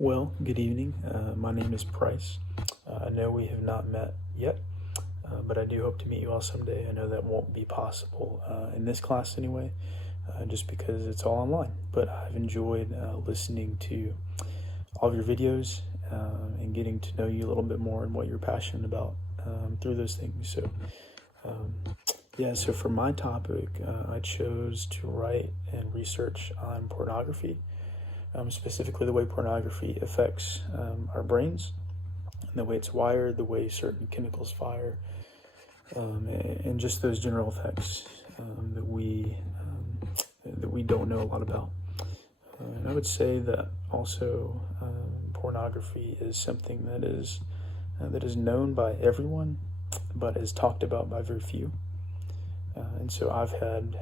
Well, good evening. My name is Price. I know we have not met yet, but I do hope to meet you all someday. I know that won't be possible in this class anyway, just because it's all online. But I've enjoyed listening to all of your videos and getting to know you a little bit more and what you're passionate about through those things. Um, so for my topic, I chose to write and research on pornography. Specifically the way pornography affects our brains, and the way it's wired, the way certain chemicals fire, and just those general effects that we don't know a lot about. And I would say that also pornography is something that is known by everyone, but is talked about by very few. And so I've had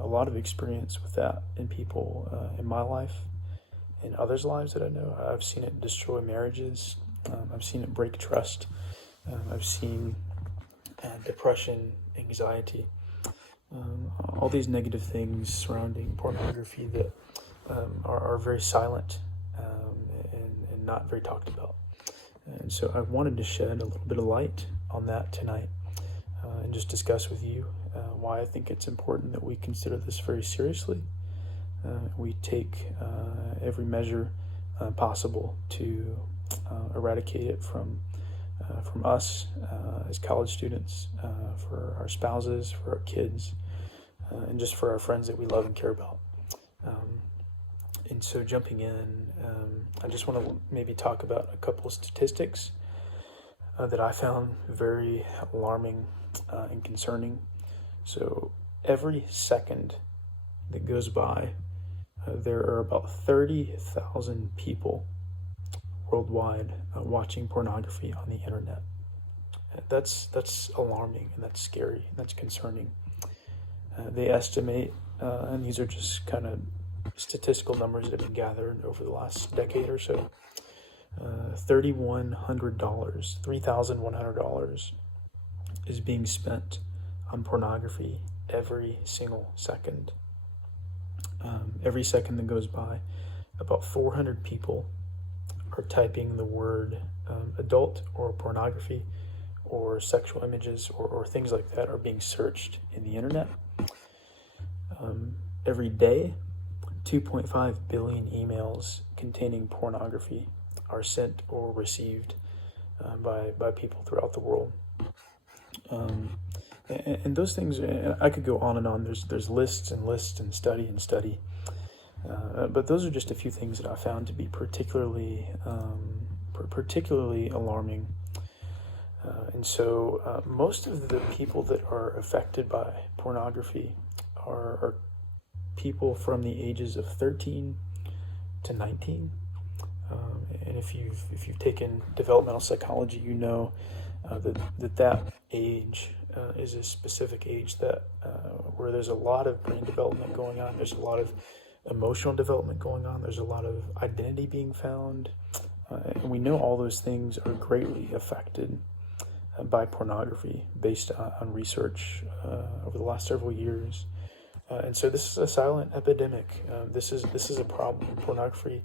a lot of experience with that in people in my life, in others' lives that I know. I've seen it destroy marriages. I've seen it break trust. I've seen depression, anxiety, all these negative things surrounding pornography that are very silent and not very talked about. And so I wanted to shed a little bit of light on that tonight and just discuss with you why I think it's important that we consider this very seriously. We take every measure possible to eradicate it from us as college students, for our spouses, for our kids, and just for our friends that we love and care about. And so jumping in, I just want to maybe talk about a couple of statistics that I found very alarming and concerning. So every second that goes by, there are about 30,000 people worldwide watching pornography on the internet. That's alarming, and that's scary, and that's concerning. They estimate, and these are just kind of statistical numbers that have been gathered over the last decade or so, $3,100 is being spent on pornography every single second. Every second that goes by, about 400 people are typing the word adult or pornography or sexual images or things like that are being searched in the internet. Every day, 2.5 billion emails containing pornography are sent or received by people throughout the world. And those things, I could go on and on. There's lists and lists and study. But those are just a few things that I found to be particularly alarming. And so most of the people that are affected by pornography are people from the ages of 13 to 19. And if you've taken developmental psychology, you know that age is a specific age that where there's a lot of brain development going on. There's a lot of emotional development going on. There's a lot of identity being found. And we know all those things are greatly affected by pornography based on research over the last several years. And so this is a silent epidemic. This is a problem. Pornography,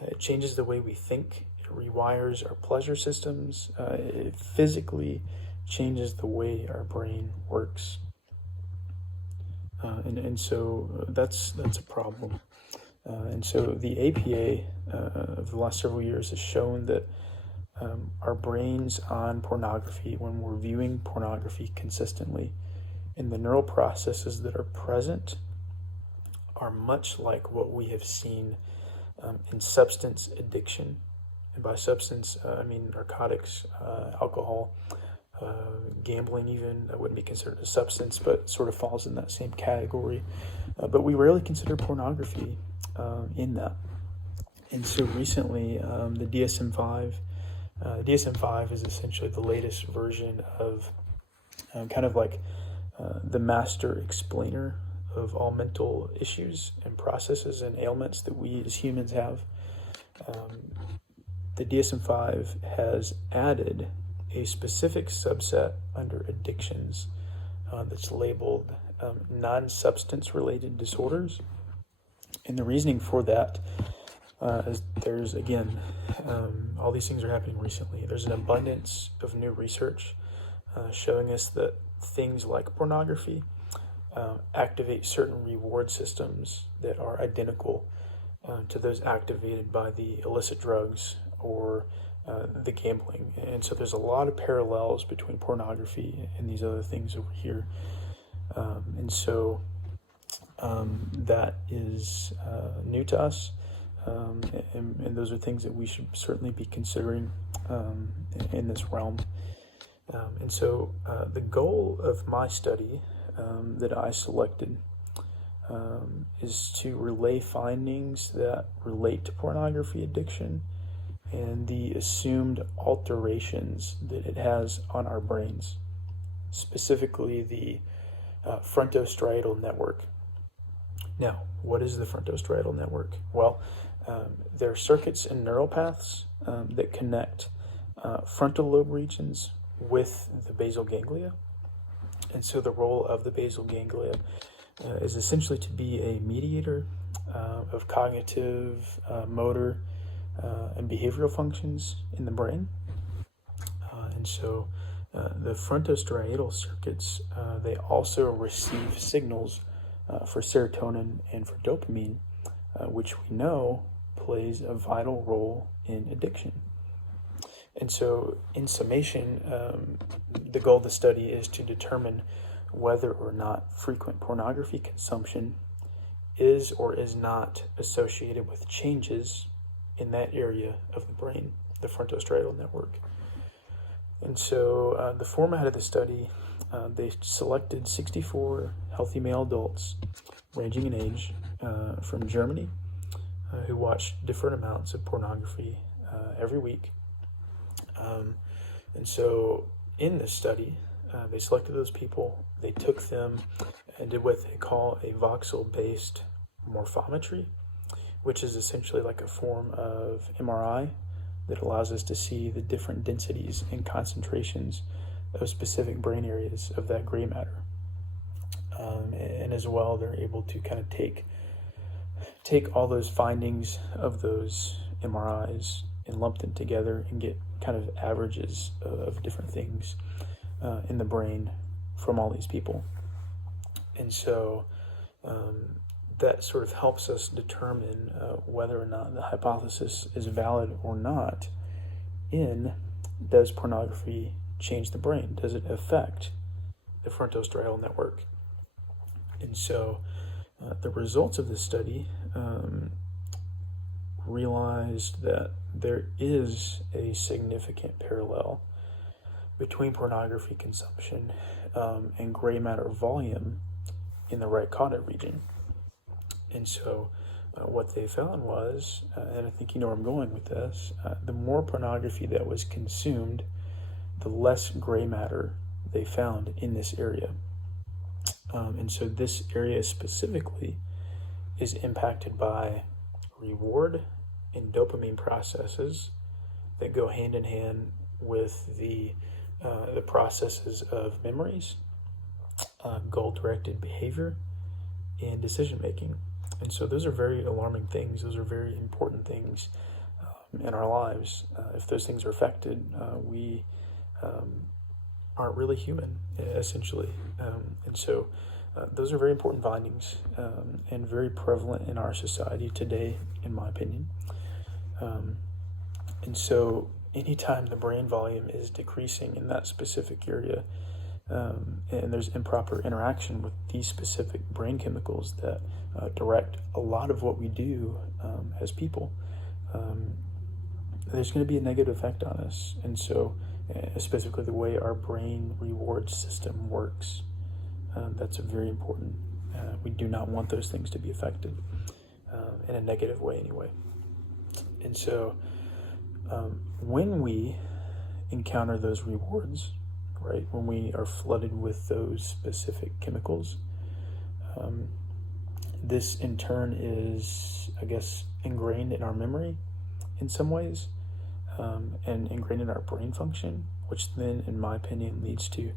it changes the way we think. It rewires our pleasure systems. It physically changes the way our brain works. And so that's a problem. And so the APA of the last several years has shown that our brains on pornography, when we're viewing pornography consistently, and the neural processes that are present are much like what we have seen in substance addiction. And by substance, I mean narcotics, alcohol, gambling even. That wouldn't be considered a substance, but sort of falls in that same category. But we rarely consider pornography in that. And so recently, the DSM-5, DSM-5 is essentially the latest version of kind of like the master explainer of all mental issues and processes and ailments that we as humans have. The DSM-5 has added a specific subset under addictions that's labeled non-substance related disorders. And the reasoning for that as there's, again, all these things are happening recently. There's an abundance of new research showing us that things like pornography activate certain reward systems that are identical to those activated by the illicit drugs or the gambling. And so there's a lot of parallels between pornography and these other things over here. And so that is new to us. And those are things that we should certainly be considering in this realm. And so the goal of my study that I selected is to relay findings that relate to pornography addiction and the assumed alterations that it has on our brains, specifically the frontostriatal network. Now, what is the frontostriatal network? Well, there are circuits and neural paths that connect frontal lobe regions with the basal ganglia. And so the role of the basal ganglia is essentially to be a mediator of cognitive, motor, and behavioral functions in the brain. And so the frontostriatal circuits, they also receive signals for serotonin and for dopamine, which we know plays a vital role in addiction. And so, in summation, the goal of the study is to determine whether or not frequent pornography consumption is or is not associated with changes in that area of the brain, the frontostriatal network. And so the format of the study, they selected 64 healthy male adults ranging in age from Germany who watched different amounts of pornography every week. And so in this study, they selected those people, they took them and did what they call a voxel-based morphometry, which is essentially like a form of MRI that allows us to see the different densities and concentrations of specific brain areas of that gray matter. And as well, they're able to kind of take all those findings of those MRIs and lump them together and get kind of averages of different things in the brain from all these people. And so that sort of helps us determine whether or not the hypothesis is valid or not in, does pornography change the brain? Does it affect the frontostriatal network? And so the results of this study realized that there is a significant parallel between pornography consumption and gray matter volume in the right caudate region. And so what they found was, and I think you know where I'm going with this, the more pornography that was consumed, the less gray matter they found in this area. And so this area specifically is impacted by reward and dopamine processes that go hand in hand with the processes of memories, goal-directed behavior, and decision-making. And so those are very alarming things. Those are very important things in our lives. If those things are affected, we aren't really human, essentially. And so those are very important findings and very prevalent in our society today, in my opinion. And so anytime the brain volume is decreasing in that specific area, and there's improper interaction with these specific brain chemicals that direct a lot of what we do as people, there's going to be a negative effect on us. And so specifically the way our brain reward system works, that's very important. We do not want those things to be affected in a negative way anyway. And so when we encounter those rewards, right, when we are flooded with those specific chemicals, this in turn is, I guess, ingrained in our memory in some ways, and ingrained in our brain function, which then, in my opinion, leads to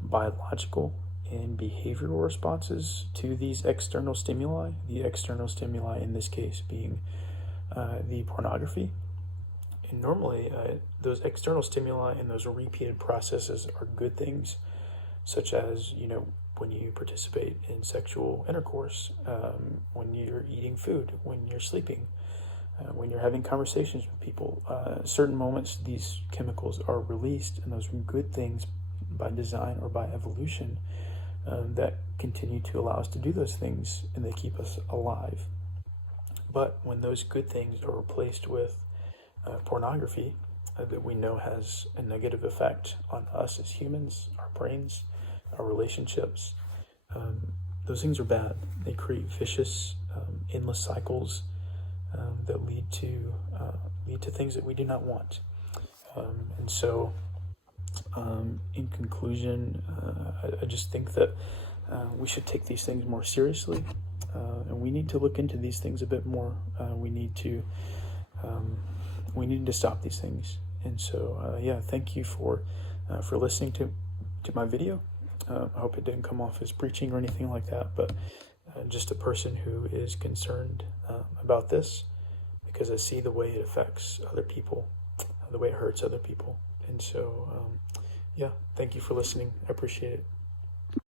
biological and behavioral responses to these external stimuli. The external stimuli in this case being the pornography. And normally, those external stimuli and those repeated processes are good things, such as, when you participate in sexual intercourse, when you're eating food, when you're sleeping, when you're having conversations with people. Certain moments, these chemicals are released, and those are good things by design or by evolution that continue to allow us to do those things, and they keep us alive. But when those good things are replaced with pornography, that we know has a negative effect on us as humans, our brains, our relationships, those things are bad. They create vicious, endless cycles that lead to things that we do not want. And so, in conclusion, I just think that we should take these things more seriously, and we need to look into these things a bit more. We need to stop these things. And so, thank you for listening to my video. I hope it didn't come off as preaching or anything like that, but just a person who is concerned about this, because I see the way it affects other people, the way it hurts other people. And so, thank you for listening. I appreciate it.